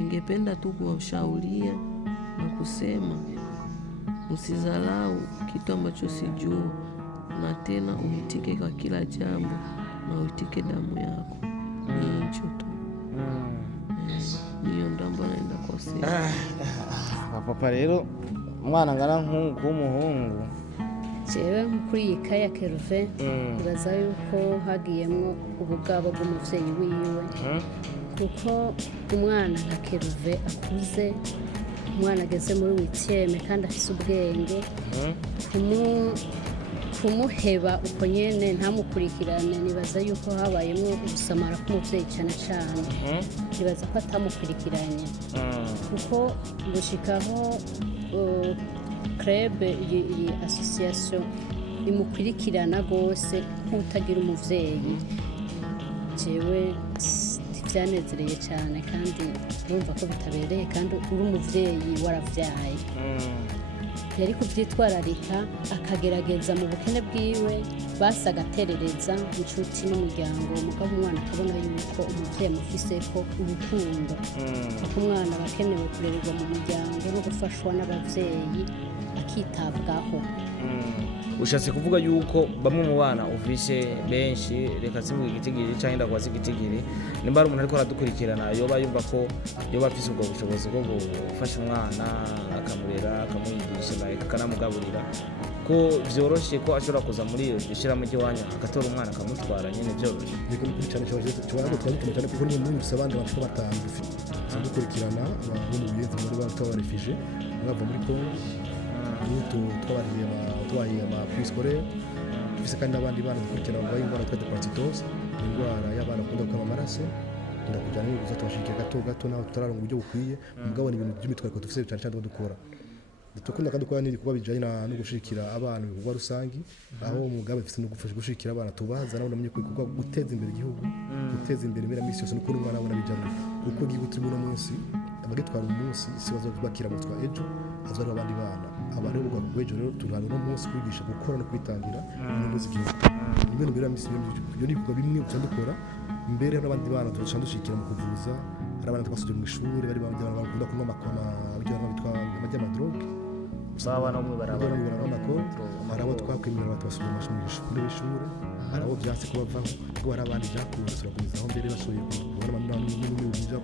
Ningependa tu kuwashauria na kusema usizalau kitu ambacho sijua, na tena uitike kwa kila jambo na uitike damu yako. Ni hicho tu. Niyo ndambo naenda kosea. Papa rero umwana ngana nk'uko w'umuhungu jewe kuri iyi kaya Kelvin ibaza yuko hagiyemwo ubugabo bw'umuvyeyi wiwe, kuko umwana nka Kelvin akuze, umwana ageze muri witieme kandi afise ubwenge, kumuheba uko nyene ntamukurikirane, nibaza yuko habayemwo ubusamara k'umuvyeyi cane cane. Nibaza ko atamukurikiranye kuko gushikaho club iyi association imukurikirana gose nk'utagira umuvyeyi, jewe vyanezereye cyane kandi numva ko bitabereye, kandi uri umuvyeyi waravyaye yari kuvyitwararika akagerageza mu bukene bwiwe, basi agaterereza inshuti n'umuryango, mugabo umwana akabona yuko umuvyeyi amufiseko urukundo, kuko umwana abakenewe kurererwa mu muryango no gufashwa n'abavyeyi akitabwaho. Ushatse kuvuga yuko bamwe mu bana ufise benshi, reka simvuga igitigiri cyangwa ndakwaza igitigiri, nimba ari umuntu ariko aradukurikirana yoba yumva ko yoba afise ubwo bushobozi bwo gufasha umwana akamurera, akamwigisha, akanamugaburira, ko vyoroshe ko ashobora kuza muri iyo ishirahamwe ry'iwanyu agatora umwana akamutwara nyene vyoroshe. Niko cyane cyane kuko ni umuntu ufise abandi bantu batanu dukurikirana abantu mu biyenzi muri ba refugee bava muri Congo, twabariye ama prescolaire, dufise kandi n'abandi bana dukurikirana barwaye indwara twita parasitose, indwara y'abana bakunda gukama amaraso, ndakujyana n'ubuza tubashikira gato naho tutararonga uburyo bukwiye, mugabo ni ibintu by'imitwariko dufise cyane cyane dukora. Dukunda kandi gukora n'ibikuba bijanye no gushikira abana mu bikorwa rusangi, aho umugambi ufise no gufasha gushikira abana tubaza nabo namenye ko ibikorwa guteza imbere igihugu, guteza imbere imira misi yose, nuko umwana abona bijambo uko igihugu turi mu munsi abagitwara umunsi isi bazobakira mutwa ejo hazari abandi bana abari ubwo kwejo. Rero turana no munsi kwigisha gukora no kwitangira inyungu z'igihugu, ibintu bira misi yo nibwo bimwe cyandukora imbere n'abandi bana dushikira mu kuvuza, arabana twasuje mu ishuri bari bamwe bakunda kunywa amakoma bijyana bitwa amajya madrogue baba no mwibarabara arabo twakwemera batwasuje mu ishuri, arabo byase ko bavaho ngo hari abandi byakuze turakomeza mbere basuye kubona n'ibintu bijya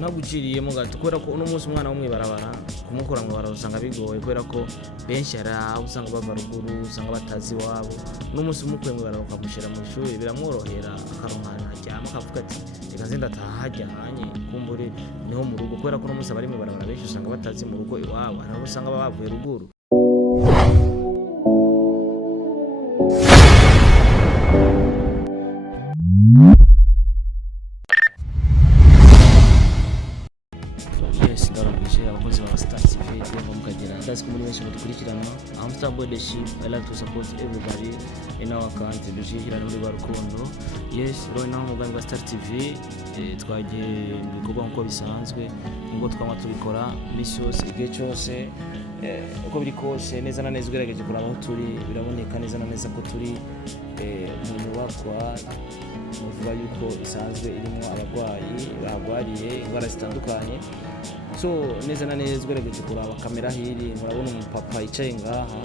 naguciriyemo gato, kubera ko uno munsi umwana wo mwibarabara kumukura mu barabara usanga bigoye, kubera ko benshi hari aho usanga bava ruguru, usanga batazi iwabo. Uno munsi umukuye mu barabara ukamushyira mu ishuri biramworohera, akaruhana aryama akavuga ati reka nze ndataha hajyanye kumbure niho mu rugo, kubera ko uno munsi abari mu barabara benshi usanga batazi mu rugo iwabo, hari aho usanga bavuye ruguru. Abakozi ba Star TV ngo mukagera ndazi ko muri benshi mudukurikirana. I'm Starboy the Sheep. I like to support everybody in our country, dushyigikirana muri barukundo. Yes, rero naho umugambi wa Star TV twagiye bikorwa nko bisanzwe, ngo twama tubikora misi yose igihe cyose, uko biri kose neza na neza ugerageje kuraba aho turi, biraboneka neza na neza ko turi mu nyubakwa muvuga yuko isanzwe irimo abarwayi bahagwariye indwara zitandukanye. So neza na neza ugerageje kuraba kamera hiri, murabona umupapa yicaye ngaha,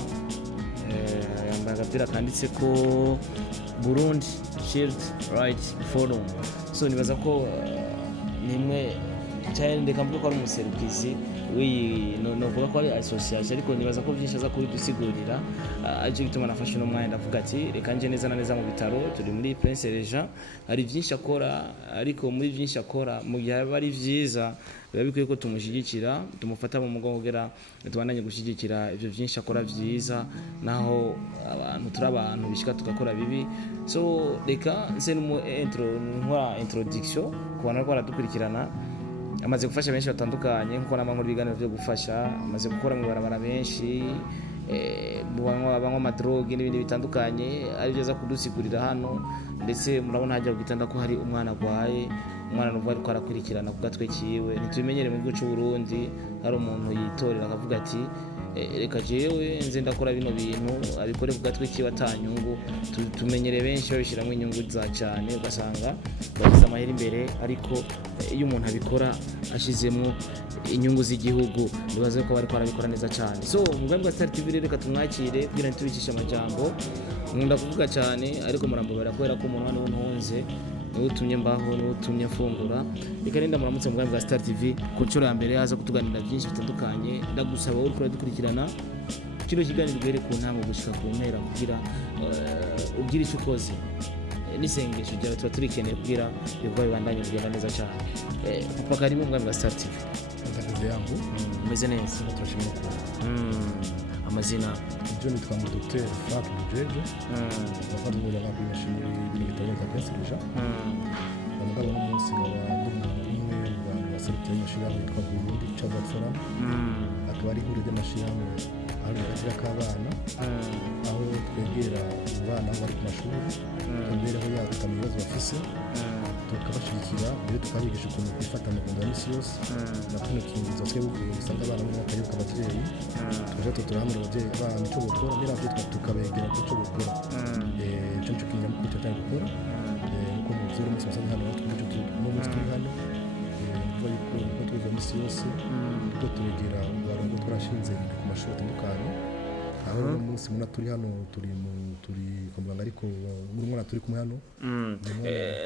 yambaye agapira kanditse ko Burundi Shield Right Forum. So nibaza ko nimwe cyane ndeka mvuga ko ari umuserukizi novuga ko ari association, ariko nibaza ko byinshi aza kubidusigurira. Aricyo gituma nafashe no mwanya ndavuga ati reka nje neza na neza mu bitaro, turi muri Prince Regent, hari byinshi akora, ariko muri byinshi akora mu gihe bari byiza biba bikwiye ko tumushyigikira, tumufata mu mugongo kugira tubandanye gushyigikira ibyo byinshi akora byiza, naho abantu turi abantu bishika tugakora bibi. So reka nse introduction ku bantu bariko baradukurikirana. Amaze gufasha benshi batandukanye, nkuko namwe biganiro byo gufasha, amaze gukora mu barabara benshi, banywa amadroge n'ibindi bitandukanye, ari byo za kudusigurira hano. Ndetse murabona hajya kugitanda ko hari umwana agwaye, umwana n'uvuga ariko arakurikirana ku gatwe kiwe. Ntitubimenyere mu gihugu cy'u Burundi hari umuntu yitorera akavuga ati reka jewe nze ndakora bino bintu abikore ku gatwe kiwe atanyungu. Tumenyere benshi babishyiramo inyungu za cyane ugasanga bagize amahera imbere, ariko iyo umuntu abikora ashizemo inyungu z'igihugu nibaze ko bari kwarabikora neza cyane. So umugambi wa Star TV reka tumwakire kugira ntitubikishe amajambo, nkunda kuvuga cyane ariko murambabara kubera ko umuntu hano ntunze niwe utumye mbaho, niwe utumye mfungura. Reka nenda muramutse umugambi wa Star TV ku nshuro ya mbere yaza kutuganira byinshi bitandukanye. Ndagusaba wowe kuri dukurikirana kino kiganiro guhere ku ntambwe gushika ku mpera kugira ugira icyo ukoze n'isengesho ryawe tuba turikeneye kugira ibikorwa bibandanye kugenda neza cyane. Papa karibu umugambi wa Star TV. Ndakaze yangu Umeze neza? turashimira ko amazina ibyo nitwa mu Dr. Frank Bujeje bafata ubuyobozi bwa kwimashini ibintu bitanye za kwesirija umugabo n'umunsi w'abandi umwe mu bantu baserukira amashirahamwe yitwa Burundi Chamber Forum akaba ari ihuriro ry'amashirahamwe ari hagati y'abana aho twegera abana bari ku mashuri imibereho yabo tukamenya ibibazo bafise tukabashigikira mbere tukabigisha ukuntu kwifata mu Rwanda n'isi yose na kino kintu zose usanga abana bamwe batayoboka ababyeyi tukaja tuturamura ababyeyi bana icyo gukora n'ababyeyi tukabegera ku cyo gukora icyo cyo kinyamukuru cyo cyane gukora uko mu byo umunsi wasanga hano n'umunsi turi hano kuva yuko uko tuza n'isi yose uko turegera abantu twarashinze ku mashuri atandukanye aho umunsi muna turi hano turi kumuganga ariko muri mwana turi kumwe hano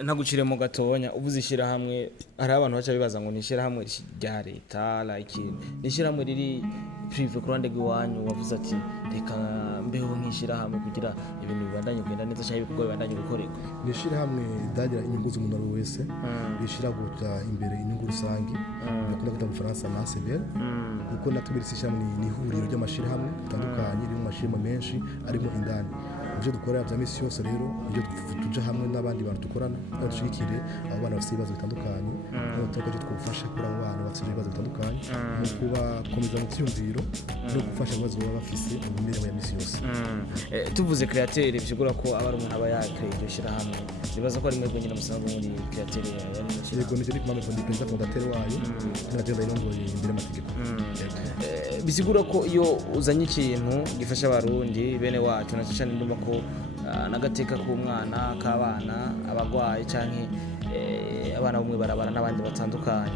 ntagucire mu gatonya uvuze ishyirahamwe hari abantu baca bibaza ngo ni ishyirahamwe rya leta like ni ishyirahamwe riri prive ku ruhande rw'iwanyu wavuze ati reka mbeho nk'ishyirahamwe kugira ibintu bibandanye kugenda neza cyangwa ibikorwa bibandanye gukorerwa. Ni ishyirahamwe ridagira inyungu z'umuntu ari wese rishyira guca imbere inyungu rusange bakunda kwita mu Faransa NACBL kuko natwe ishyirahamwe ni ihuriro ry'amashirahamwe atandukanye riri mu mashirahamwe menshi arimo indani ibyo dukorera bya misi yose. Rero ibyo tuja hamwe n'abandi bantu dukorana dushigikire abo bana bafite ibibazo bitandukanye no tukaje twufasha kuri abo bana bafite ibibazo bitandukanye no kubakomeza mu cyumviro no gufasha ibibazo baba bafise mu mibereho ya misi yose. Tuvuze createur bishobora ko abari umuntu aba yakre iryo shirahamwe bibaza ko ari mwe nyine musanzwe muri createur yari mu shirahamwe. Yego nicyo ndikuma ndi president fondateur wayo n'agenda irongoye imbere amategeko. Bisigura ko iyo uzanye ikintu gifasha abarundi bene wacu na cyane ndumva ko nagateka k'umwana k'abana abagwayi canke abana bamwe barabara n'abandi batandukanye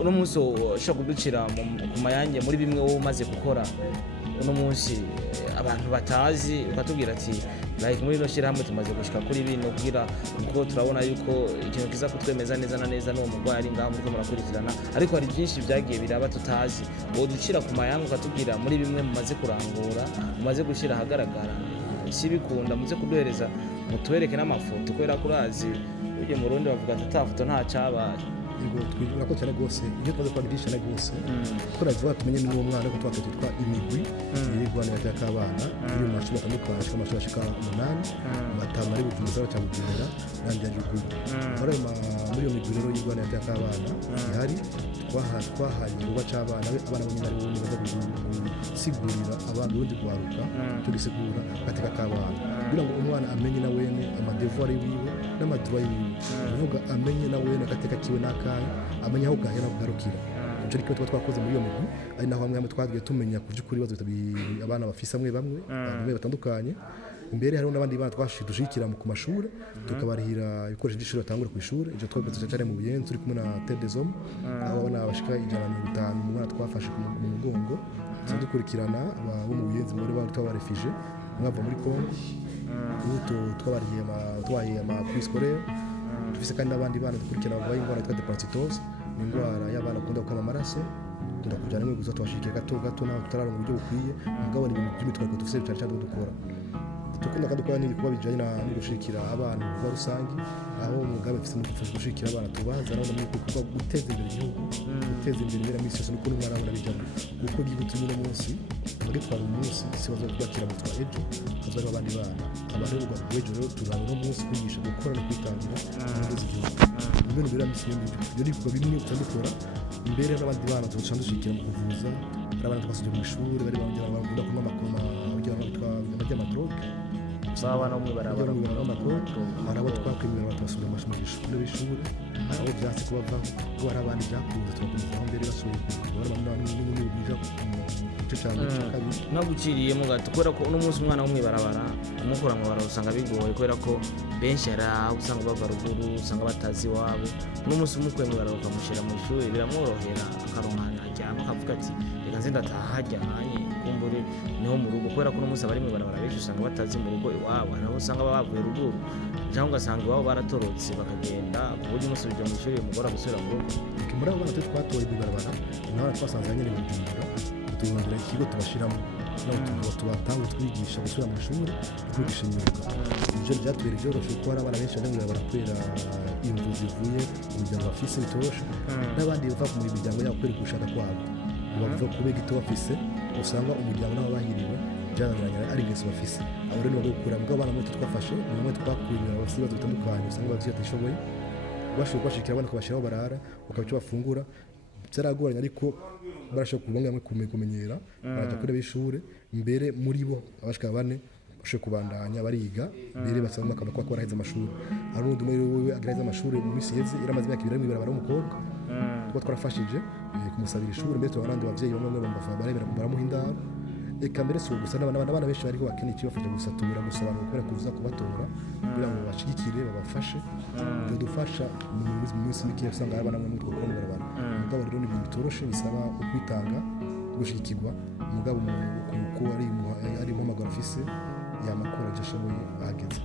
uno munsi ushaka kuducira ku mayange muri bimwe wowe umaze gukora uno munsi abantu batazi ukatubwira ati like muri no shirahamwe tumaze gushika kuri bino kugira uko turabona yuko ikintu kiza kutwemeza neza na neza no mugwayi ari ngaho muri murakurikirana ariko hari byinshi byagiye biraba tutazi wowe ducira ku mayange ukatubwira muri bimwe mumaze kurangura mumaze gushira ahagaragara sibikunda muze kuduhereza mutubereke n'amafoto kubera kurazi uje mu Burundi bavuga ati tafoto nta cabaye. Yego twibura ko cyane gose ibyo tumaze kwa bidisha na gose ko ravuga tumenye n'uwo mwana ko twatwa imigwi y'igwana y'akabana iri mu mashuri atandukanye ashika amashuri ashika 8 batanu ari bujumbura cyangwa bujumbura nandi ya Ruguru muri iyo migwi rero y'igwana y'akabana ihari twahaye uba cy'abana abana bo nyine ari bo baza gusigurira abantu ubundi kwaruka tugisigura katika kabana kugira ngo umwana amenye na wene amadevoir yiwe n'amadroit yiwe uvuga amenye na wene katika kiwe n'akanya amenye aho gahera kugarukira icyo riko twakoze muri iyo migwi ari naho hamwe twagiye tumenya ku by'ukuri bazo abana bafise bamwe batandukanye. Imbere hari n'abandi bana twashidujikira mu kumashuri tukabarihira ibikoresho by'ishuri batangura ku ishuri icyo twakoze cyane mu Buyenzi turi kumwe na Terre des Hommes aho abana bashika 150 mu mwana twafashe ku mugongo dukurikirana abo mu Buyenzi muri bari twabarefije mwava muri Congo uto twabariye ama scolaire dufise kandi n'abandi bana dukurikirana abaye ingwara twa deparasitose ingwara y'abana bakunda gukama amaraso turakujyana n'imwe gusa twashikiye gato naho tutararonka uburyo bukwiye mugabo ni ibintu by'imitwaro dufise cyane dukora tukunda kandi gukora n'ibikuba bijanye no gushikira abantu kuba rusangi aho umugabe ufite mu gushikira abantu tubaza naho mu kuba guteza imbere igihugu guteza imbere ibera misi yose n'ukuri umwana abona bijyamo kuko igihugu turi mu munsi muri twari umunsi sibazo kubakira mu twa ejo hazari abandi bana abantu rero rw'ejo rero turaba no munsi kwigisha gukora no kwitangira n'indezi igihugu ibintu bira misi y'ibyo byo ni kuba bimwe utandukora imbere y'abandi bana dushikira mu kuvuza abana twasuje mu ishuri bari bangera bagunda kuma makoma bagira ngo twamajya amadroge baba no mwibarabara hari abo twakwemera batasubira amashuri y'ishuri abo byatse kubavaho kuko hari abandi byakunze tubakomeza mbere basuye kubara n'umwe bija cyo cyane kabiri naguciriyemo gato kubera ko uno munsi umwana wo mwibarabara umukura mu barabara usanga bigoye kubera ko benshi hari aho usanga bava ruguru usanga batazi iwabo uno munsi umukuye mu barabara ukamushyira mu ishuri biramworohera akaronkana ajyamo akavuga ati reka nze ndataha hajyanye kumbure niho mu rugo kubera ko uno munsi abari mu barabara benshi usanga batazi mu rugo iwabo hari aho usanga bavuye ruguru cyangwa ugasanga iwabo baratorotse bakagenda ku buryo umusubije mu ishuri bimugora gusubira mu rugo muri abo bana twatoye mu barabara naho twasanze nyine mu Bujumbura tubondera ikigo tubashiramo tubatanga twigisha gusubira mu ishuri twigisha imyuga ibyo byatubera byoroshye kuko hari abana benshi bari barakwera imvu zivuye mu miryango bafise bitoroshe n'abandi bava mu miryango yabo kweri gushaka kwabo bavuga kubega ito bafise usanga umuryango nabo bahiriwe byananiranye ari ingeso bafise abo rero bagukura mbwa abana muri twafashe nimwe twakwimira abafite ibibazo bitandukanye usanga abavyeyi batishoboye bashobora kubashikira abana kubashiraho barara ukabico bafungura byaragoranye ariko barashobora kubonga hamwe kumenyera baraja kuri b'ishure mbere muri bo abashika bane bashobora kubandanya bariga mbere basaba bakaba ko baraheza amashuri hari undi muri wewe agareza amashuri mu misi yeze iramaze imyaka 2 mwibara umukobwa tuba twarafashije kumusabira ishuri mbere tubarandi abavyeyi bamwe bambafa barebera baramuha indaro eka mbere so gusa n'abana benshi bari bakeneye ikibafasha gusatura gusabana kubera kuza kubatora kugira ngo bashigikire babafashe dufasha mu minsi mike usanga abana bamwe mutwe ko barabana mugabo rero ni ibintu bitoroshe bisaba ukwitanga gushigikirwa mugabo uko ari mu magara afise yamakora jashoboye ageze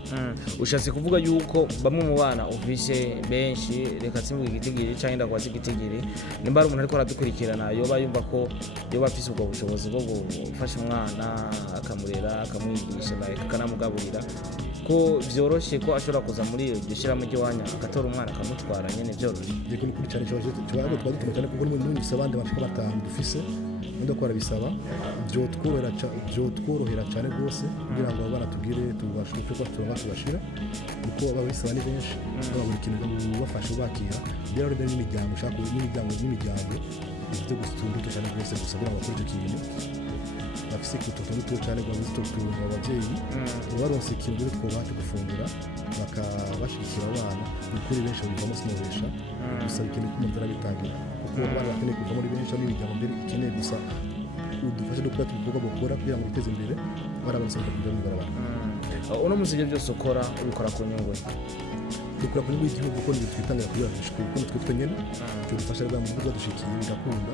ushatse kuvuga yuko bamwe mu bana ufise benshi reka simvuga igitigiri cyangwa ndakwaza igitigiri nimba ari umuntu ariko aradukurikirana yoba yumva ko yoba afise ubwo bushobozi bwo gufasha umwana akamurera akamwigisha akanamugaburira ko byoroshye ko ashobora kuza muri iryo shyiramo ry'iwanya agatora umwana akamutwara nyine byoroshye yego ni kuri cyane cyo twagutuma cyane kuko n'undi abandi bashaka batanga dufise ndakora bisaba byotworohera cyane rwose kugira ngo abana tugire tubashe ko tubashira kuko ababisaba ni benshi buri kintu bafasha bakira rero rero n'imiryango ushaka n'imiryango byo gustunduka cyane rwose gusabira abakora icyo kintu bafise kutututu cyane ngo bizitutu abavyeyi baronse ikintu rero twobasha gufungura bakabashikira abana kuri benshi bivamo sinobesha gusa ikintu cy'umudara bitangira kuko abana bakeneye kuva muri benshi n'imiryango mbere ikeneye gusa udufashe dukora tubikorwa gukora kugira ngo biteze imbere barabanse kujya mu barabara uno musije byose ukora ubikora ku nyungu dukora ku nyungu y'igihugu kuko nibyo twitangira kugira ngo dushikire kuko twe twenyene tudufasha rwa mu bigo dushikiye bigakunda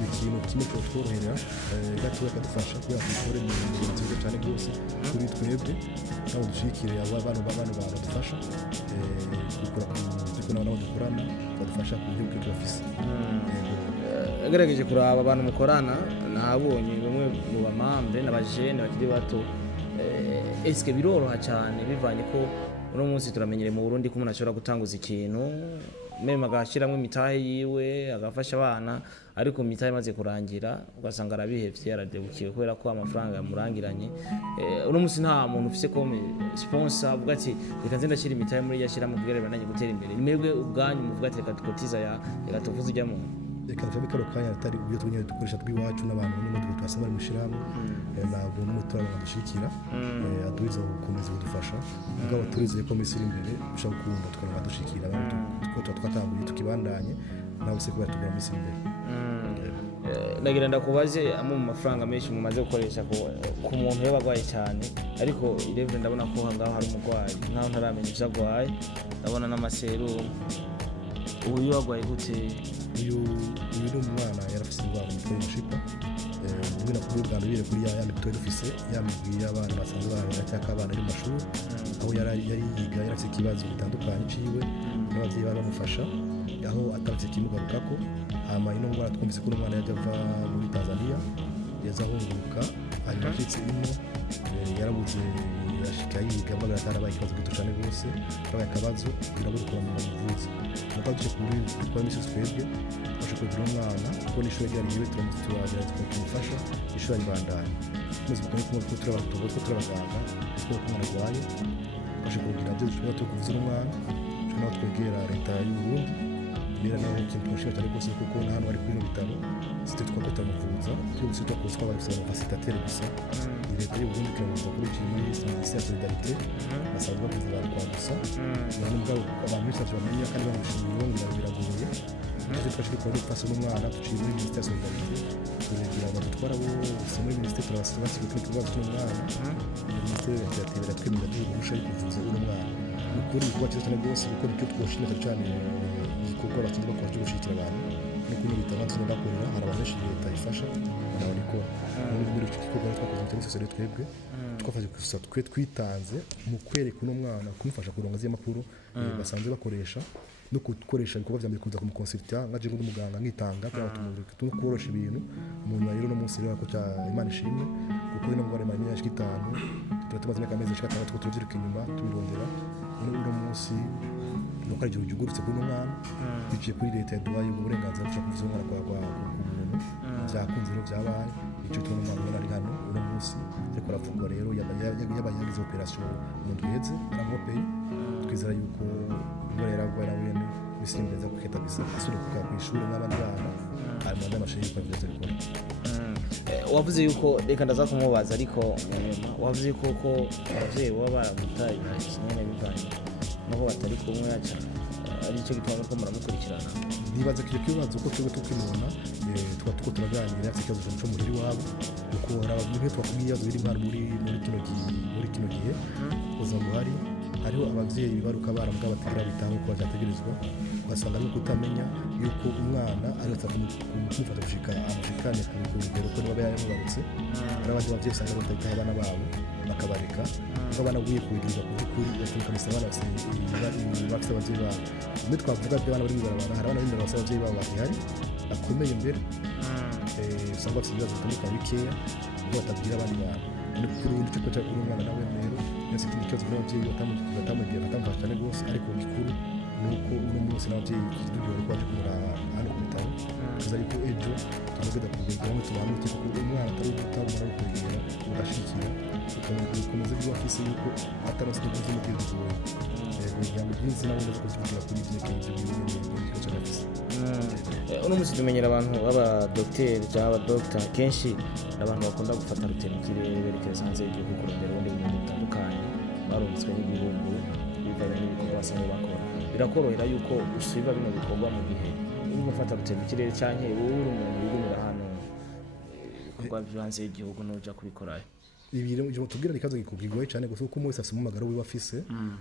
ni ikintu kimwe cyo tworohera gatuwe kadufasha kugira ngo dukore mu bintu nziza cyane rwose kuri twebwe nabo dushikire abantu badufasha gukora kuko nabo dukorana badufasha ku buryo bw'ofisi agerageje kuraba abantu mukorana nabonye bamwe mu bamambe n'abajene bakiri bato eske biroroha cyane bivanye ko uno munsi turamenyere mu Burundi ko umuntu ashobora gutanguza ikintu meme agashyiramo imitahe yiwe agafasha abana ariko imitahe imaze kurangira ugasanga arabihevye yaradebukiwe kubera ko amafaranga yamurangiranye uno munsi nta muntu ufise ko sponsor avuga ati reka nze ndashyira imitahe muri yashyiramo kugira ngo gutera imbere nimebwe ubwanyu muvuga ati reka dukotiza ya tuvuze ijyamo reka tuve karo kanya atari ubyo tunyere dukoresha twiwacu n'abantu n'umwe twasaba ari mushiramo ntabwo n'umutora badushikira aduhiza gukomeza kudufasha ubwo turizeye ko misiri imbere ushaka gukunda tukaba badushikira abantu twatanguye tukibandanye nawe se kuba tugura misiri imbere nagira ndakubaze amwe mu mafaranga menshi mumaze gukoresha ku muntu yabagwaye cyane ariko irevure ndabona ko hangaho hari umugwayi nkaho ntaramenya ivyo agwaye ndabona n'amaserumu uyu wagwaye gute uyu ni umwana yarafise indwara yitwa Shipa ubwo nakubwiye bwa mbere kuri ya mitoyo dufise yamubwiye abana basanzwe bahera cyangwa abana ari mu mashuri aho yari yiga yarafise ikibazo bitandukanye ciwe n'abavyeyi baramufasha aho atarafise kimugarukako hama ino ndwara twumvise ko umwana yaje ava muri Tanzania yazahunguka hanyuma ashitse ino yarabuze yashika yiga mbagara atarabaye ikibazo gito cyane rwose babaye akabazo birabura mu buvuzi nuko duce kuri misi twebwe bashobora kugira umwana kuko n'ishuri ryari yiwe turagira tukamufasha ishuri ribandanya tumaze kumenya ko turabaganga kuko umwana arwaye bashobora kugira byo dushobora kuvuza umwana dushobora twegera leta y'u Burundi mbere naho ikintu twoshimira cyane rwose kuko na hano bari kuri bino bitaro site twako turamuvuza byose twakoze twabafite abafasitatere gusa ni leta y'u Burundi ikamuvuza kuri iki muri serivisi ya solidarite basanzwe bavuza abantu kwa gusa none mugabo abantu benshi bamenya kandi bamushimiye ngo biragoye icyo twashaka ko dufasha n'umwana tuciye muri ministère ya solidarite turegira abantu dutwara bose muri ministère turabasaba ko tuba cy'umwana ministère yatera twemera y'ubusha yo kuvuza uno mwana ukuri kuba cyiza cyane rwose kuko icyo twoshimira cyane igikorwa bakinze bakora cyo gushikira abantu no kuno bitabanze no bakorera hari abantu benshi leta ifasha n'ababikora muri icyo gikorwa twakoze muri sosiyete twebwe twafashe gusa twitanze mu kwereka uno mwana kumufasha kuronga z'amakuru basanzwe bakoresha no gukoresha ibikorwa bya mbere kuza kumukonsulta ngaje ngo umuganga nkitanga tukorosha ibintu umuntu rero no munsi rero ko cya Imana ishimwe kuko ino ngwara Imana yaje kitanu turatumaze n'akamezi ashaka twatwo turubyuka inyuma tubirondera uno munsi no kwa gihugu gurutse kuno mwana biciye kuri leta yaduhaye uburenganzira bwo kuvuza umwana kwa umuntu byakunze rero byabaye icyo tuntu mwana ari hano uno munsi ariko arafungwa rero yabayagize operation mu ndweze aramope twizera yuko ngo rero agwara wene bisimbeza kuketa bisa asure kuka ku ishuri n'abandi bana arimo ndamashiri kwa byo zikora wavuze yuko reka ndaza kumubaza ariko wavuze yuko abavyeyi baba baramutaye kinyene bivanye nuko batari kumwe yaca ari cyo gituma ko muramukurikirana nibaze kije kibazo ko twebwe tukimona tuko turaganira afite ikibazo cyo muri wabo kuko harabamwe twakubwiye biri impano muri kino gihe uza buhari hariho abavyeyi baruka barambwa bategera bitanga ko bazategerezwa ugasanga ari kutamenya yuko umwana ari kumufata gushika amashikane ku rugero ko baba yamubarutse n'abandi bavyeyi usanga batahita abana babo bakabareka ngo abana buye kubigirira kuri baturuka misabana bafite abavyeyi babo ni twavuga byo abana bari mu barabara hari abana b'indero basaba abavyeyi babo bahari bakomeye imbere usanga bafite ibibazo bitandukanye bikeya ngo batabwira abandi bantu ni kuri undi cyo kuri umwana nawe rero yose ikindi kibazo n'abavyeyi batamugiye batamfasha cyane rwose ariko gikuru nuko uno munsi n'abavyeyi kidubyo kwaje kumuraba hano ku bitaro tuza yuko ejo tuzogenda kugira ngo tubane kuko umwana atari gutabura kugira ugashikira ukomeze kuba afise yuko atarose kuvuza mu gihugu kugira ngo byinshi nabo ndaza kuzivugira kuri ibyo kintu by'ibintu cyo nafise uno munsi tumenyera abantu baba docteur cyangwa doctor kenshi abantu bakunda gufata rutema kirere berekeza hanze y'igihugu kurondera ubundi bintu bitandukanye barumitswe n'igihugu bivanye n'ibikorwa basanzwe bakora birakorohera yuko usiba bino bikorwa mu gihe uri gufata rutema kirere cyane wowe uri umuntu wigumira hano ibikorwa hanze y'igihugu n'uja kubikorayo ibiro byo tubwira ikazo gigoye cyane gusa uko umwe sase mu magaro wiba afise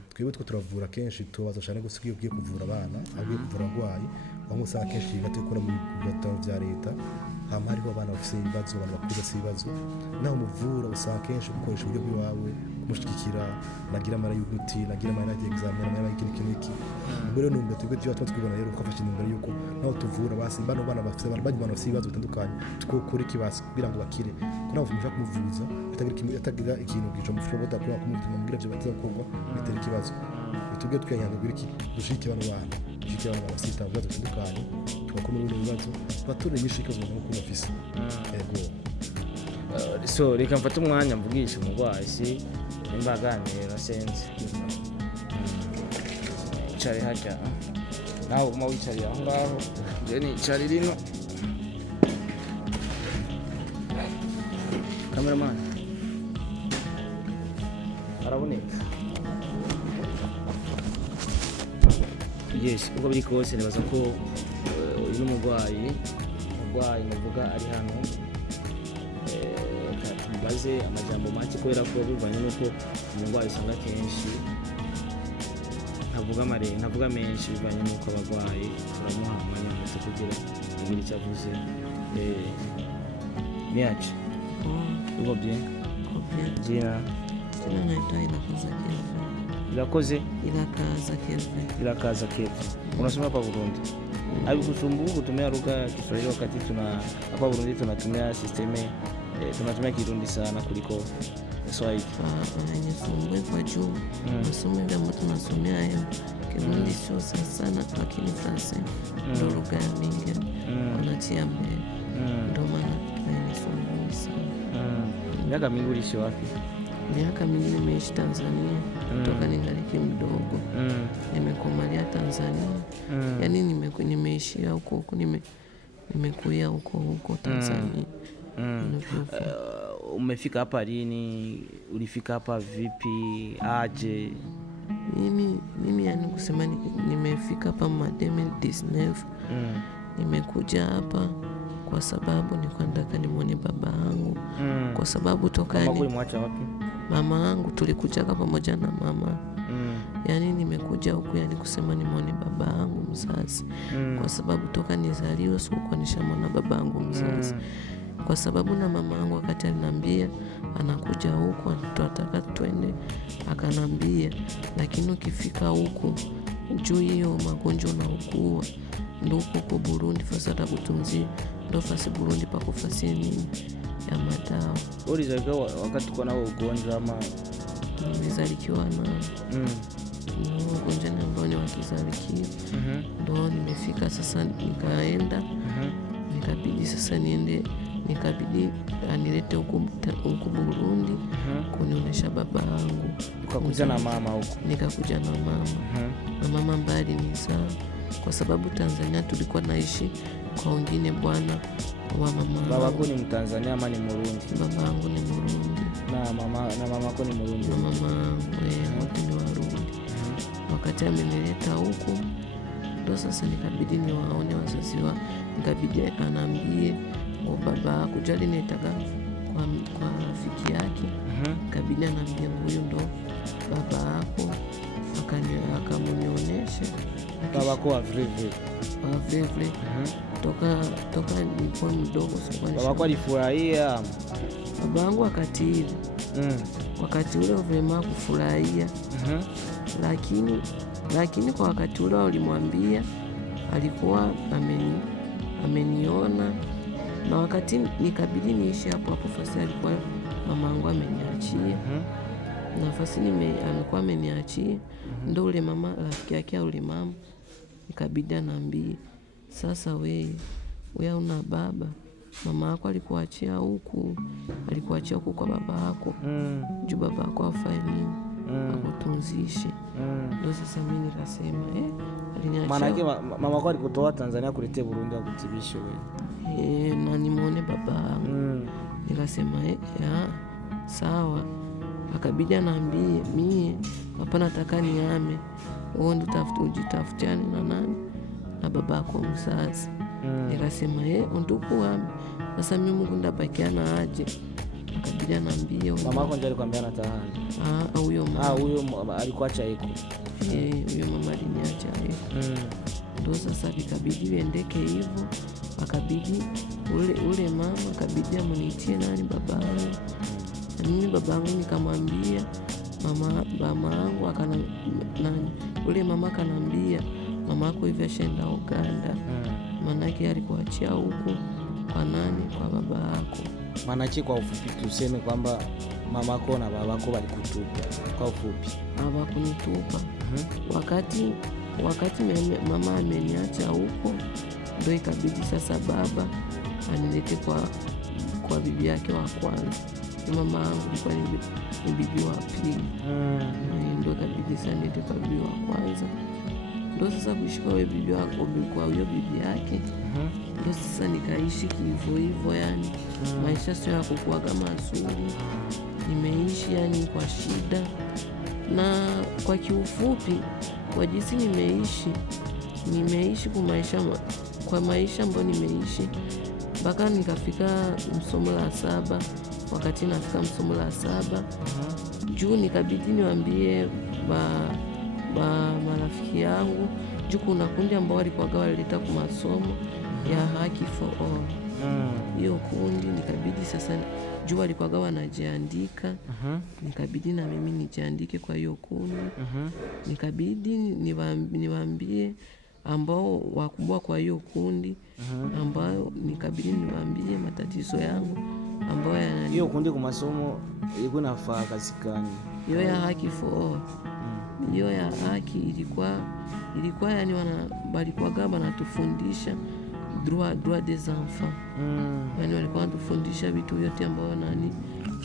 twebwe two turavura kenshi tubaza cyane gusa ugiye kuvura abana agiye kuvura abagwayi bamwe usanga kenshi batekora mu bitaro bya leta hama hariho abana bafise ibibazo abantu bakuze ibibazo naho muvura usanga kenshi ukoresha uburyo bwawe kumushikira nagira amara y'uguti nagira amara y'examen nagira y'ikindi kiniki mbere numbe twebwe byo twibona rero twafashe imbere yuko naho tuvura basi bano bana bafise bana bafise ibibazo bitandukanye twokora ikibasi kugira ngo bakire ko naho tumushaka kumuvuza atagira ikintu gico mushobora kuba kumutima mugira byo batazakorwa bitera ikibazo bitubwe twiyanga guri iki dushike abantu bana dushike abantu basita bibazo bitandukanye tubakomera bino bibazo bature nyishike zo nuko bafise yego so reka mfate umwanya mvugisha umurwayi si imbaganira sense cyari hajya naho uguma wicariye aho ngaho je ni cyari rino cameraman araboneka yes uko biri kose nibaza ko uyu n'umurwayi navuga ari hano baze amajambo make kubera ko bivanye nuko umurwayi usanga kenshi ntavuga menshi bivanye nuko abarwayi turamuha umwanya muto kugira ngo icyo avuze niache uko bien jina naitwa Irakaza Kelvin unasoma hapa Burundi habikusumbuka kutumia lugha ya Kiswahili wakati hapa Burundi tunatumia systeme tunatumia Kirundi sana kuliko Kiswahili. Nisomwe kwa juu nasoma ndio tunasomea hiyo Kirundi sio sana lakini Fransa ndio lugha nyingi wanatia mbele ndio maana nisomwe sana. Miaka mingi uliishi wapi? miaka mingi nimeishi Tanzania toka ningaliki mdogo. Nimekomalia Tanzania. Yani nimeishia huko nimekuia huko Tanzania. Umefika hapa lini? Ulifika hapa vipi? Aje? Mimi yani kusema nimefika hapa Mademe 19. Nimekuja hapa kwa sababu nilikuwa nataka nimwone baba yangu. Kwa sababu toka ulimwacha wapi? Mama yangu tulikuja pamoja na mama. Yani nimekuja huku yani kusema nimwone baba yangu mzazi. Kwa sababu toka nizaliwe sikuwa nishamwona baba yangu mzazi. Kwa sababu na mama yangu wakati alinambia anakuja huku tunataka twende, akanambia lakini ukifika huku juu hiyo magonjwa na ukua ndo huko Burundi fasi atakutunzia ndo fasi Burundi pakufasi nini ya madawa. Ulizalikiwa wakati uko na ugonjwa ama? Nilizalikiwa na ugonjwa ni ambao ni wakizalikiwa. Ndo nimefika sasa nikaenda nikabidi sasa niende, nikabidi anilete huku Burundi kunionyesha baba yangu. Ukakuja na mama huku? Nikakuja na mama. Na mama mbali ni sawa kwa sababu Tanzania tulikuwa naishi kwa wengine bwana wa mama. Baba yako ni Mtanzania ama ni Murundi? Baba yangu ni Murundi. Na mama yako ni Murundi? Na mama wote ni Warundi. Wakati amenileta huku ndo sasa nikabidi niwaone wazazi wa, nikabidi anaambie ngo baba kujali nitaka kwa rafiki yake. Nikabidi anaambia huyu ndo baba yako, akamunionyesha baba yako wa Vrevre. Toka nilikuwa mdogo sikuwa. Baba yako alifurahia? Baba yangu wakati ule vrema kufurahia. Lakini kwa wakati ule ulimwambia alikuwa ameniona, na wakati nikabidi niishi hapo fasi alikuwa mama yangu ameniachia. Nafasi amekuwa ameniachia. Ndo ule mama rafiki yake ule mama nikabidi anaambia sasa wewe una baba, mama yako alikuachia huku kwa baba yako. Juu baba yako afanye nini? Akutunzishe. Ndo sasa mimi nikasema aliniachia. Maana yake mama yako alikutoa Tanzania kuletea Burundi akutibishe wewe. Na nimuone baba yangu. Nikasema sawa. Akabidi anaambie mie hapa nataka niame, wewe ndo ujitafutiane na nani? Na baba yako mzazi. Nikasema ndugu ame. Sasa mimi Mungu ndabakiana aje? Akabidi anaambia mama yako ndio alikwambia anataka. Huyo alikuacha yuko. Huyo mama aliniacha yuko. Ndo sasa ikabidi viendeke hivyo. Akabidi ule mama akabidi amniitie nani baba yangu. Mimi baba yangu nikamwambia mama yangu ule mama akanambia mama yako hivi ashaenda Uganda. Manake alikuachia huku kwa nani? Kwa baba yako. Manake kwa ufupi tuseme kwamba mama yako na baba yako walikutupa kwa ufupi. Hawakunitupa. Wakati mama ameniacha huko ndo ikabidi sasa baba anilete kwa bibi yake wa kwanza. Mama yangu ilikuwa ni bibi wa pili. Ndo ikabidi sasa nilete kwa bibi wa kwanza. Ndo sasa kuishi kwa bibi wako kwa huyo bibi yake. Ndo sasa nikaishi hivyo yani. Maisha sio ya kukua kama mazuri. Nimeishi yani kwa shida. Na kwa kiufupi kwa jinsi nimeishi kwa maisha ambayo nimeishi mpaka nikafika msomo la 7. Wakati nafika msomo la 7 juu nikabidi niwaambie marafiki yangu juu kuna kundi ambao walikuwa walileta kwa masomo ya Haki for All. Hiyo kundi nikabidi sasa juu walikuwa wanajiandika. Nikabidi na mimi nijiandike kwa hiyo kundi. Nikabidi niwaambie ambao wakubwa kwa hiyo kundi ambao nikabidi niwaambie matatizo yangu ambayo hiyo kundi kwa masomo ilikuwa inafaa kazi gani? Hiyo ya Haki for All. Hiyo ya haki ilikuwa yani walikuwa wanatufundisha droit des enfants. Yani walikuwa wanatufundisha vitu vyote ambavyo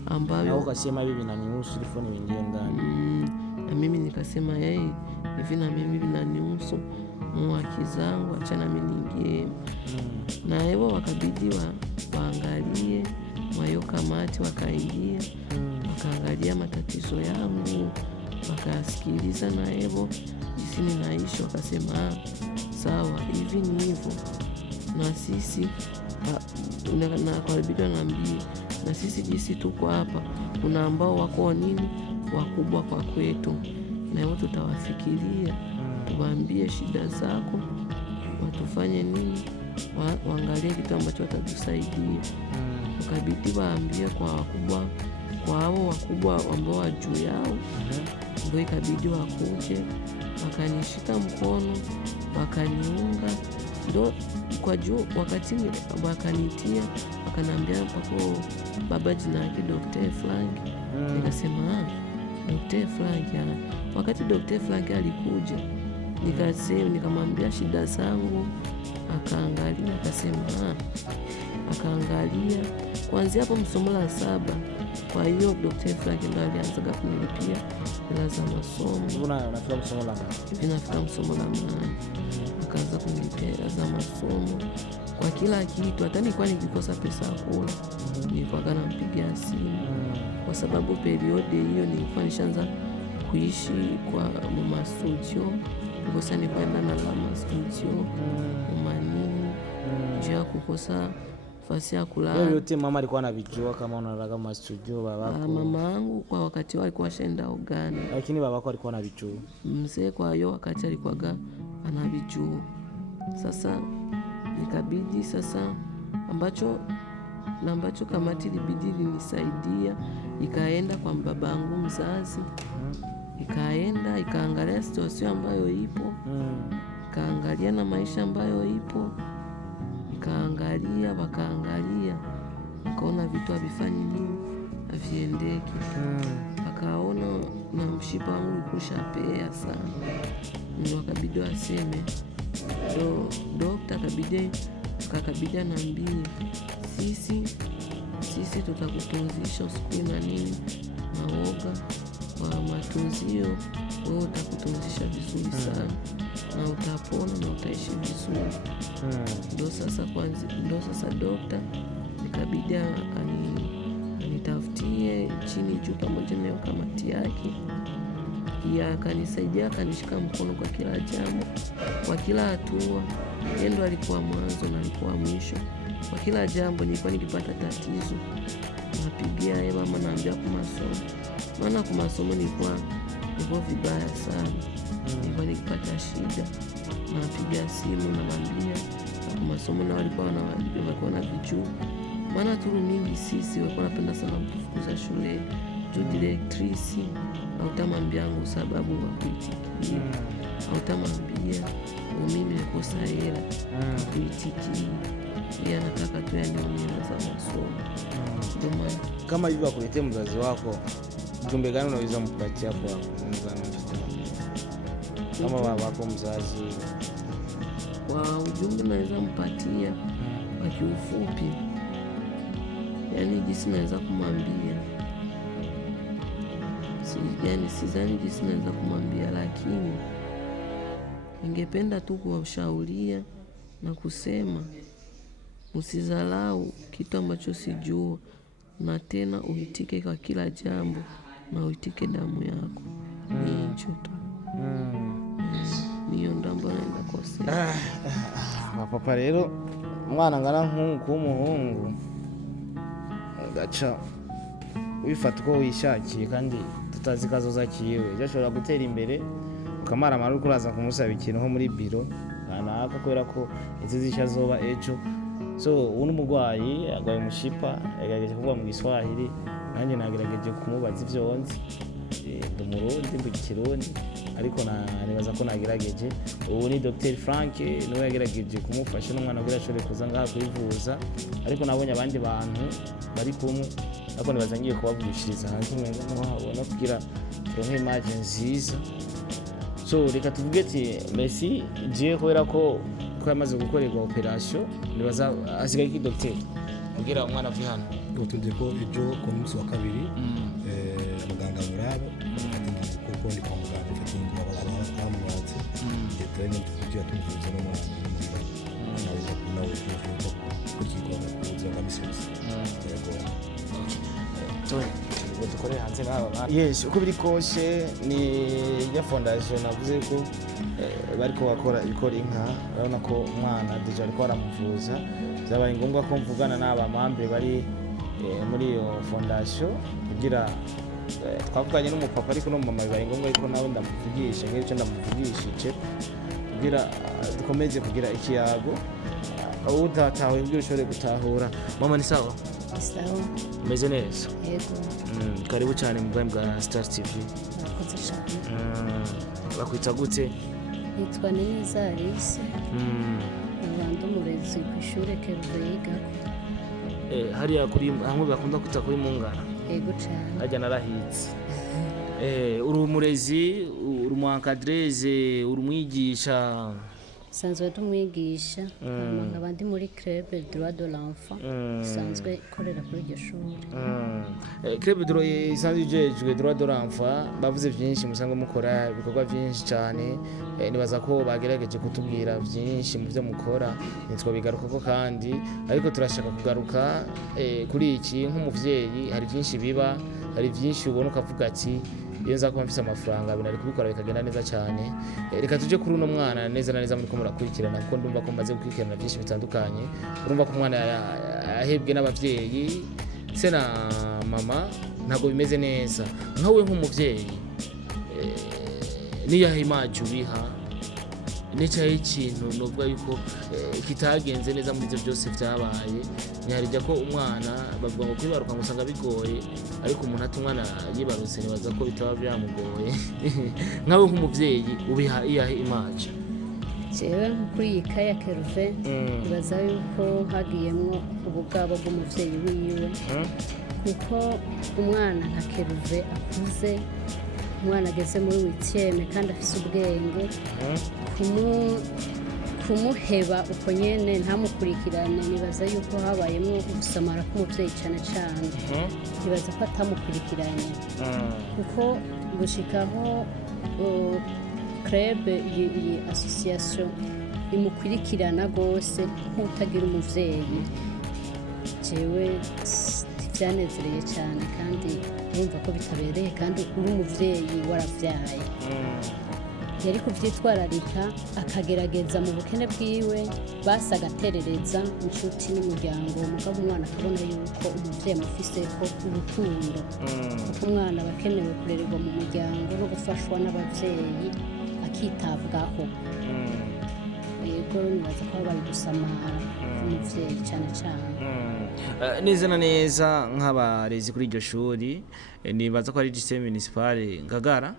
ambayo ukasema hivi vinanihusu telefoni vingie ndani. Na mimi nikasema hivi na mimi vinanihusu haki zangu, acha na mimi niingie. Na hivyo wakabidi waangalie wayo kamati, wakaingia wakaangalia matatizo yangu, wakasikiliza na hivyo jinsi ninaishi, wakasema sawa, hivi ni hivyo. Na sisi na kwa bidii naambia, na sisi jinsi tuko hapa, kuna ambao wako wakubwa kwa kwetu, na hivyo tutawafikiria, tuwaambie shida zako, watufanye nini, waangalie kitu ambacho watatusaidia. Ukabidi waambie kwa wakubwa, kwa hao wakubwa ambao wa juu yao, ndio ikabidi wakuje, wakanishika mkono, wakaniunga, ndo kwa juu wakati wakanitia, wakanambia pako baba jina yake Dr. Frank. Nikasema Dr. Frank. Wakati Dr. Frank alikuja, nikamwambia shida zangu, akaangalia, akasema akaangalia kuanzia hapo msomo la 7. Kwa hiyo Dr. Frank ndo alianza kunilipia hela za masomo. Unafika msomo la 8. Nafika msomo la 8. Akaanza kunilipia hela za masomo kwa kila kitu. Hata nilikuwa nikikosa pesa ya kula, nilikuwa nampigia simu, kwa sababu periodi hiyo nilikuwa nishaanza kuishi kwa mama studio. Nilikosa nikwenda na lama studio umanini njia kukosa fasi ya kulala. Yote mama alikuwa anavijua kama unalala kama studio babako? Mama yangu kwa wakati wao alikuwa ashaenda Uganda, lakini babako alikuwa anavijua. Mzee kwa hiyo wakati alikuwa anavijua. Sasa nikabidi sasa ambacho kamati libidi linisaidia, ikaenda kwa babangu mzazi, ikaenda ikaangalia situation ambayo ipo, ikaangalia na maisha ambayo ipo, ikaangalia, wakaangalia, wakaona vitu havifanyi nini, haviendeki. Wakaona na mshipa wangu ulikushapea sana, ndio wakabidi waseme dokta kakabidi anambie sisi tutakutunzisha usiku na nini na woga kwa matunzio, wewe utakutunzisha vizuri sana na utapona na utaishi vizuri. Ndo sasa dokta nikabidi anitafutie chini juu pamoja na kamati yake, akanisaidia, akanishika mkono kwa kila jambo, kwa kila hatua. Yeye ndo alikuwa mwanzo na alikuwa mwisho kwa kila jambo. Nilikuwa nikipata tatizo napigia yeye mama, naambia kwa masomo, maana kwa masomo nilikuwa vibaya sana. Nilikuwa nikipata shida napiga simu namwambia, kwa masomo na walikuwa na vijuu, maana turu mingi sisi walikuwa napenda sana kutufukuza shule juu directrice hautamwambia yangu sababu wa kuitikia, hautamwambia mimi nikosa hela kuitikia, yeye anataka tu yanionyesha za masomo. Kama hivyo akuletee mzazi wako, jumbe gani unaweza mpatia kwa mzazi kama babako mzazi? Kwa ujumbe naweza mpatia kwa kiufupi, yani jinsi naweza kumwambia, sidhani jinsi naweza kumwambia, lakini ningependa tu kuwashauria na kusema usizalau kitu ambacho sijua, na tena uitike kwa kila jambo, na uitike damu yako. Ni hicho tu. Niyo ndambo naenda kosea. Papa rero umwana ngana nk'uko w'umuhungu gaca wifata uko wishakiye, kandi tutazi kazoza kiwe cyashobora gutera imbere, ukamara amara uriko uraza kumusaba ikintu nko muri biro kanaka, kubera ko izi zisha zoba ejo. So uno mugwayi agwaye mushipa, yagerageje kuvuga mu Giswahili, nanjye nagerageje kumubaza ivyo nzi, ndi Murundi mbu Kirundi, ariko nibaza ko nagerageje. Ubu ni Dr. Frank niwe yagerageje kumufasha n'umwana kugira ashobore kuza ngaha kwivuza, ariko nabonye abandi bantu bari kumwe, ariko nibaza ngiye kubavugishiriza hanze mwenga muhabona kugira turonke image nziza. So reka tuvuge ati Messi je kubera ko yamaze gukorerwa operation, nibaza asigaye ki docteur kugira umwana avuye hano. tugiye ko ejo ku munsi wa kabiri abaganga muraba kuko ni kwa muganga mfite abamubatse leta y'u tugiye tumuvuza n'umwana nawe kukigomba kuza na misozi dukorera hanze n'aba yes uko biri kose ni ya fondation navuze ko bariko bakora ikora inka urabona ko umwana deja ariko aramuvuza byabaye ngombwa ko mvugana n'aba mambre bari muri iyo fondation kugira twavuganye n'umupapa ariko no mama bibaye ngombwa ko nawe ndamuvugisha nk'icyo ndamuvugishije kugira dukomeze kugira ikiyago udatawe ibyo ushobore gutahura. Mama ni sawa? Sawa. Umeze neza? Yego. Karibu cyane mu bwami bwa Star TV. Murakoze cyane. Bakwita gute? Nitwa Neza Alice. Ndi umurezi ku ishuri Keruve yigako. Hariya kuri hamwe bakunda kwita kuri Mungara. Yego cyane. Hajya narahitse. Uri umurezi, uri umuankadreze, uri umwigisha. Sanzwe tumwigisha nkaba ndi muri Club Droit de l'Enfant sanzwe ikorera kuri iryo shuri. Club Droit isanzwe ijejwe Droit de l'Enfant bavuze byinshi musanzwe mukora ibikorwa byinshi cyane nibaza ko bagerageje kutubwira byinshi mu byo mukora nitwa bigaruka ko kandi ariko turashaka kugaruka kuri iki nk'umuvyeyi hari byinshi biba hari byinshi ubona ukavuga ati iyo nza kuba mfise amafaranga binari kubikora bikagenda neza cyane. Reka tuje kuri uno mwana neza na neza muri ko murakurikirana kuko ndumva ko maze gukurikirana byinshi bitandukanye. Urumva ko umwana yahebwe n'abavyeyi se na mama ntago bimeze neza. Nkawe nk'umuvyeyi niyahe image uriha n'icyayi ikintu novuga yuko kitagenze neza muri ibyo byose byabaye nyarijya ko umwana bavuga ngo kwibaruka ngo usanga bigoye ariko umuntu ati umwana yibarutse nibaza ko bitaba byamugoye. Nkawe nk'umuvyeyi ubiha iyahe image? Jewe kuri iyi kaya Keruve nibaza yuko hagiyemwo ubugabo bw'umuvyeyi wiwe kuko umwana nka Keruve akuze umwana ageze muri witieme kandi afise ubwenge kumuheba uko nyene ntamukurikirane nibaza yuko habayemwo gusamara k'umuvyeyi cyane cyane nibaza ko atamukurikiranye kuko gushikaho Club iyi association imukurikirana gose nk'utagira umuvyeyi jewe byanezereye cyane kandi yumva ko bitabereye kandi uri umuvyeyi waravyaye yari kuvyitwararika akagerageza mu bukene bwiwe basi agaterereza inshuti n'umuryango mugabo umwana akabona yuko umuvyeyi amufiseko urukundo kuko umwana abakenewe kurererwa mu muryango no gufashwa n'abavyeyi akitabwaho. Yego nibaza ko bari gusamara umuvyeyi cyane cyane. Neza na neza nk'abarezi kuri iryo shuri nibaza ko ari lycée municipal Ngagara.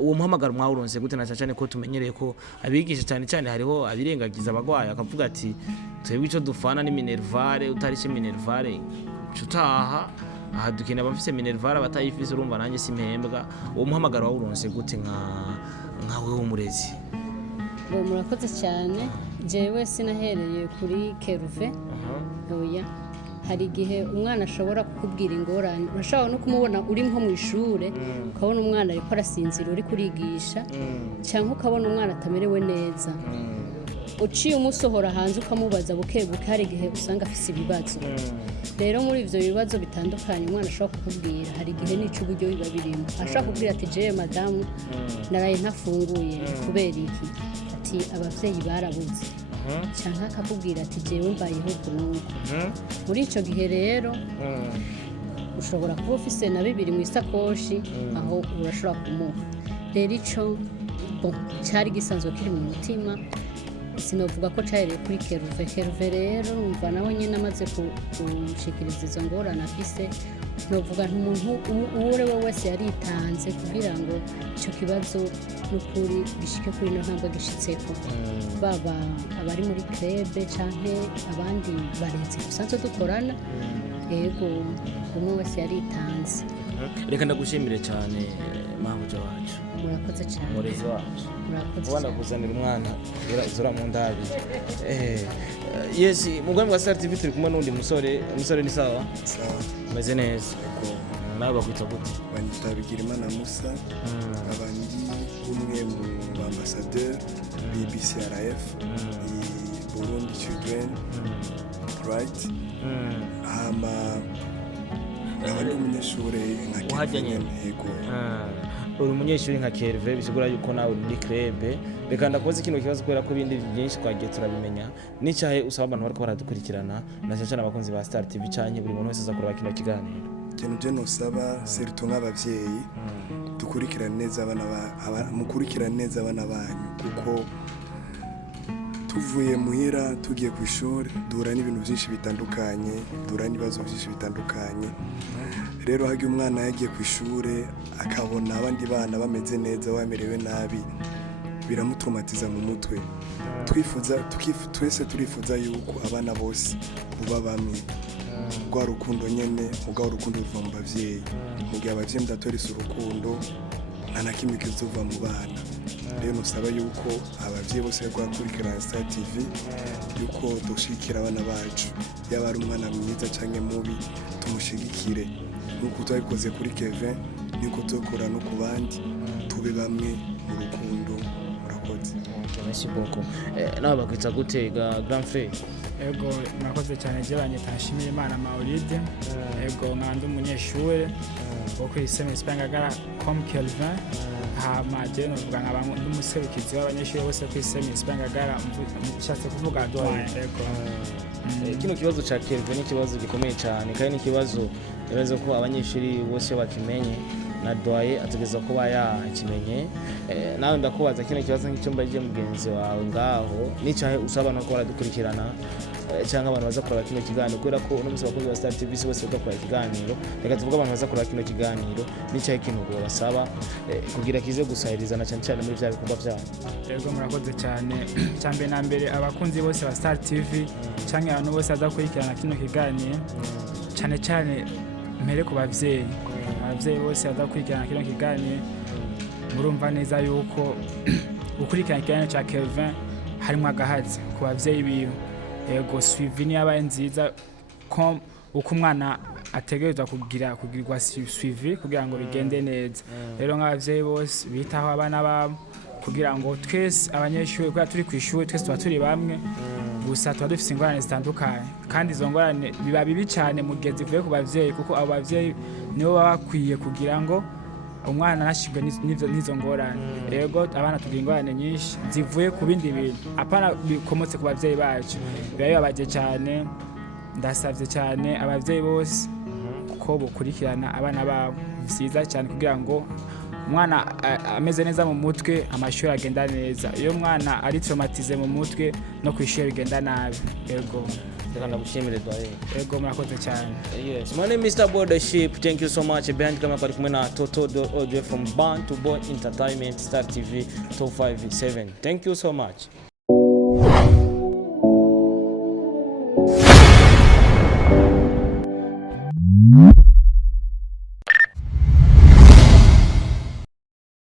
Uwo muhamagaro mwawuronse gute na cyane ko tumenyereye ko abigisha cyane cyane hariho abirengagiza abagwaye akavuga ati twebwe ico dufana ni minervare utari cyo minervare cutaha aha dukina abafise minervare batayifise urumva nanjye simpembwa. Uwo muhamagaro wawuronse gute nkawe w'umurezi? Murakoze cyane jewe sinahereye kuri Keruve oya hari igihe umwana ashobora kukubwira ingorane urashobora no kumubona uri nko mu ishure ukabona umwana ariko arasinzira uri kurigisha cyangwa ukabona umwana atamerewe neza uciye umusohora hanze ukamubaza buke hari igihe usanga afise ibibazo. Rero muri ivyo bibazo bitandukanye umwana ashobora kukubwira hari igihe n'ico uburyo biba birimo ashobora kubwira ati jewe madamu naraye ntafunguye kubera iki ati abavyeyi barabuze cyangwa akakubwira ati jewe mbayeho kunuko. Muri ico gihe rero ushobora kuba ufise na bibiri mu isakoshi aho urashobora kumuha. Rero ico cyari gisanzwe kiri mu mutima sinovuga ko cyahereye kuri Keruve rero umva nawe nyine amaze kushikiriza izo ngorane afise novuga umuntu uwo we wese yaritanze kugira ngo icyo kibazo n'ukuri gishike kuri no ntambwe gishitseko baba abari muri club canke abandi barezi gusanzwe dukorana yego umwe wese yaritanze. reka ndagushimire cyane mabuja wacu murakoze cyane umurezi wacu murakoze ubona cyane kuzanira umwana zura mu ndabi yes mugambi wa Star TV turi kumwe n'undi musore ni sawa sawa umeze neza nawe bakwita gute banyita Bigirimana Musa abandi umwe mu ambassadeur BBCRF Burundi Children right abandi umunyeshuri nka uhajyanye yego uri umunyeshuri nka Kerve bisigura yuko nawe uri muri club reka ndakoze kino kibazo kubera ko ibindi byinshi twagiye turabimenya n'icyahe usaba abantu bariko baradukurikirana na cyane abakunzi ba Star TV cyane buri muntu wese aza kureba kino kiganiro ikintu je nosaba surtout nk'abavyeyi dukurikirane neza mukurikirane neza abana banyu kuko tuvuye muhira tugiye ku ishuri duhura n'ibintu byinshi bitandukanye duhura n'ibibazo byinshi bitandukanye rero hagiye umwana yagiye ku ishuri akabona abandi bana bameze neza bamerewe nabi biramutraumatiza mu mutwe twese turifuza yuko abana bose buba bamwe rwa rukundo nyene mugabo urukundo ruva mu bavyeyi mu gihe abavyeyi mudatoresa urukundo nta na kimwe kizova mu bana rero nusaba yuko abavyeyi bose bakurikirana Star TV yuko dushigikira abana bacu yaba ari umwana mwiza canke mubi tumushigikire nuko twabikoze kuri Kevin niko tuzokora no ku bandi tube bamwe mu rukundo murakoze merci beaucoup nawe bakwita gute grand frère ego murakoze cyane jyabanye tashimiye Imana Maulide ego nkandi umunyeshuri wo kuri semestre Ngagara comme Kelvin hama je no vuga nkaba ndumuserukizi w'abanyeshuri bose kuri semestre Ngagara nshatse kuvuga doye ego kino kibazo cha Kelvin ni kibazo gikomeye cyane kandi ni kibazo yabaze ko abanyeshuri bose bakimenye na doye ategeza kuba yakimenye nawe ndakubaza kino kibazo nk'icyumba je mugenzi wawe ngaho n'icyahe usaba no gukora dukurikirana cyangwa abantu baza kureba kino kiganiro kubera ko uno musi bakunzi wa Star TV bose bakora ikiganiro reka tuvuga abantu baza kureba kino kiganiro n'icyahe kintu go basaba kugira kize gusahirizana cyane muri bya bikorwa byabo ego murakoze cyane cyambe na mbere abakunzi bose ba Star TV cyangwa abantu bose baza kurikirana kino kiganiro cyane mpere ku bavyeyi abavyeyi bose baza kurikirana kino kiganiro murumva neza yuko gukurikirana ikiganiro cya Kelvin harimo agahazi ku bavyeyi biwe ego suivi ni yabaye nziza ko uko umwana ategerezwa kugirirwa suivi kugira ngo bigende neza rero nk'abavyeyi bose bitaho abana babo kugira ngo twese abanyeshuri kugira turi ku ishuri twese tuba turi bamwe gusa tuba dufite ingorane zitandukanye kandi izo ngorane biba bibi cyane mu gihe zivuye ku bavyeyi kuko abo bavyeyi nibo baba bakwiye kugira ngo umwana nashibwe n'izo ngorane yego abana tugira ingorane nyinshi zivuye ku bindi bintu apana bikomotse ku bavyeyi bacu biba bibabaje cyane ndasavye cyane abavyeyi bose ko bukurikirana abana babo vyiza cyane kugira ngo umwana ameze neza mu mutwe amashuri agenda neza iyo umwana ari traumatize mu mutwe no kwishuri bigenda nabi yego ndagushimire doye ego murakoze cyane yes my name is Mr. Bodership thank you so much behind camera kwa kumwe na Toto audio from Band to Bond Entertainment Star TV 257 thank you so much